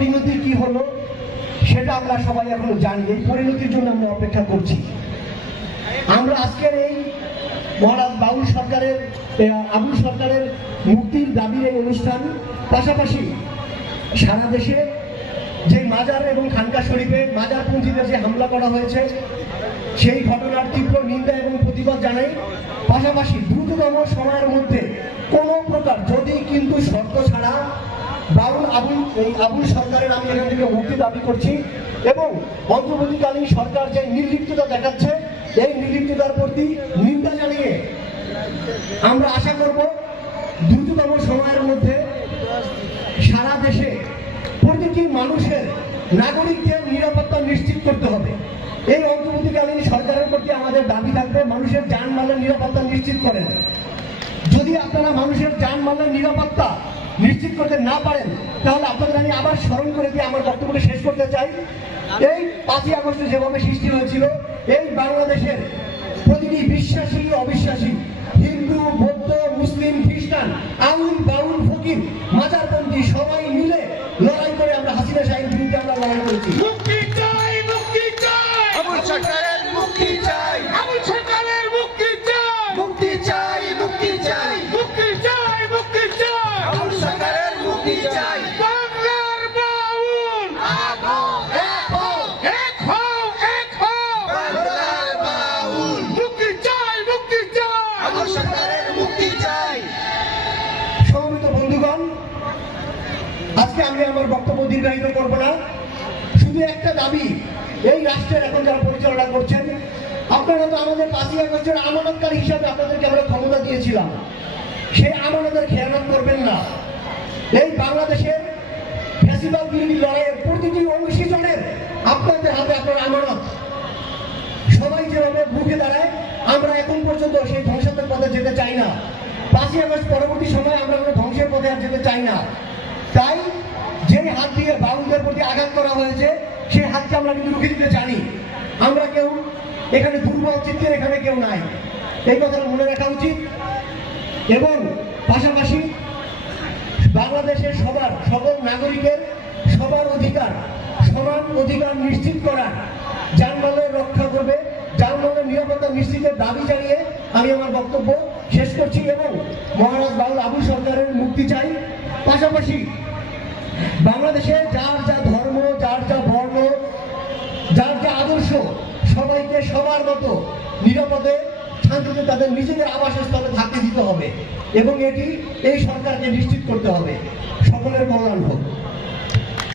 পরিণতি কি হলো সেটা আমরা সবাই এখনো জানি। এই পরিণতির জন্য আমরা অপেক্ষা করছি। আমরা আজকের এই মহারাজ আবুল সরকারের মুক্তির দাবির এই অনুষ্ঠান, পাশাপাশি সারা দেশে যে মাজার এবং খানকা শরীফে মাজারপন্থীদের যে হামলা করা হয়েছে সেই ঘটনার তীব্র নিন্দা এবং প্রতিবাদ জানাই। পাশাপাশি দ্রুততম সময়ের মধ্যে কোনো প্রকার যদি কিন্তু শর্ত ছাড়া আবুল সরকারের আমি এখান থেকে মুক্তি দাবি করছি এবং অন্তর্বর্তীকালীন সরকার যে নির্লিপ্ততা দেখাচ্ছে এই নির্লিপ্ততার প্রতি নিন্দা জানিয়ে আমরা আশা করব দ্রুততম সময়ের মধ্যে সারা দেশে প্রতিটি মানুষের নাগরিকদের নিরাপত্তা নিশ্চিত করতে হবে। এই অন্তর্বর্তীকালীন সরকারের প্রতি আমাদের দাবি থাকবে মানুষের যানমালের নিরাপত্তা নিশ্চিত করেন। যদি আপনারা মানুষের যানমালের নিরাপত্তা নিশ্চিত করতে না পারেন তাহলে আপনাদের আমি আবার স্মরণ করে দিয়ে আমার বক্তব্যটা শেষ করতে চাই। এই 5ই আগস্টে যেভাবে সৃষ্টি হয়েছিল এই বাংলাদেশের প্রতিটি বিশ্বাসী অবিশ্বাসী হিন্দু বৌদ্ধ মুসলিম খ্রিস্টান আউল বাউল ফকির মাজারপন্থী সবাই মিলে লড়াই করে আমরা হাসিনা শাহীর বিরুদ্ধে আমরা লড়াই করেছি। মুক্তি চাই, মুক্তি চাই, আবুল সরকারের মুক্তি চাই, আবুল সরকারের মুক্তি চাই, মুক্তি চাই, মুক্তি চাই, মুক্তি চাই, মুক্তি চাই, আবুল সরকারের মুক্তি চাই। বাংলার বাউল এক হও, এক হও, এক হও, এক হও, বাংলার বাউল। মুক্তি চাই, মুক্তি চাই, আবুল সরকারের মুক্তি চাই। সমবেত বন্ধুগণ, আজকে আমি আমার বক্তব্য দীর্ঘায়িত করব না। শুধু একটা দাবি, এই রাষ্ট্রের এখন যারা পরিচালনা করছেন আপনারা তো আমাদের 5ই আগস্টের আমানতকারী হিসাবে আপনাদেরকে আমরা ক্ষমতা দিয়েছিলাম, সেই আমানতের খেয়ানত করবেন না। এই বাংলাদেশের ফ্যাসিবাদ বিরোধী লড়াইয়ের প্রতিটি অংশীজনের আপনাদের হাতে আপনার আমানত। সবাই যেভাবে বুকে দাঁড়ায় আমরা এখন পর্যন্ত সেই ধ্বংসের পথে যেতে চাই না। 5ই আগস্ট পরবর্তী সময় আমরা কোনো ধ্বংসের পথে আর যেতে চাই না। তাই যে হাত দিয়ে বাউলদের প্রতি আঘাত করা হয়েছে সেই হাতকে আমরা কিন্তু রুখে দিতে জানি। আমরা কেউ এখানে দুর্বল চিত্তের এখানে কেউ নাই, এই কথাটা মনে রাখা উচিত। এবং পাশাপাশি বাংলাদেশের সকল নাগরিকের সবার অধিকার, সমান অধিকার নিশ্চিত করার, যানবাহনের রক্ষা করবে, যানবাহনের নিরাপত্তা নিশ্চিতের দাবি জানিয়ে আমি আমার বক্তব্য শেষ করছি এবং মহারাজ আবুল সরকারের মুক্তি চাই। পাশাপাশি বাংলাদেশে যার যা ধর্ম, যার যা বর্ণ, যার যা আদর্শ সবাইকে সবার মতো নিরাপদে শান্তিতে তাদের নিজেদের আবাসস্থলে থাকতে দিতে হবে এবং এটি এই সরকারকে নিশ্চিত করতে হবে। সকলের কল্যাণ হোক।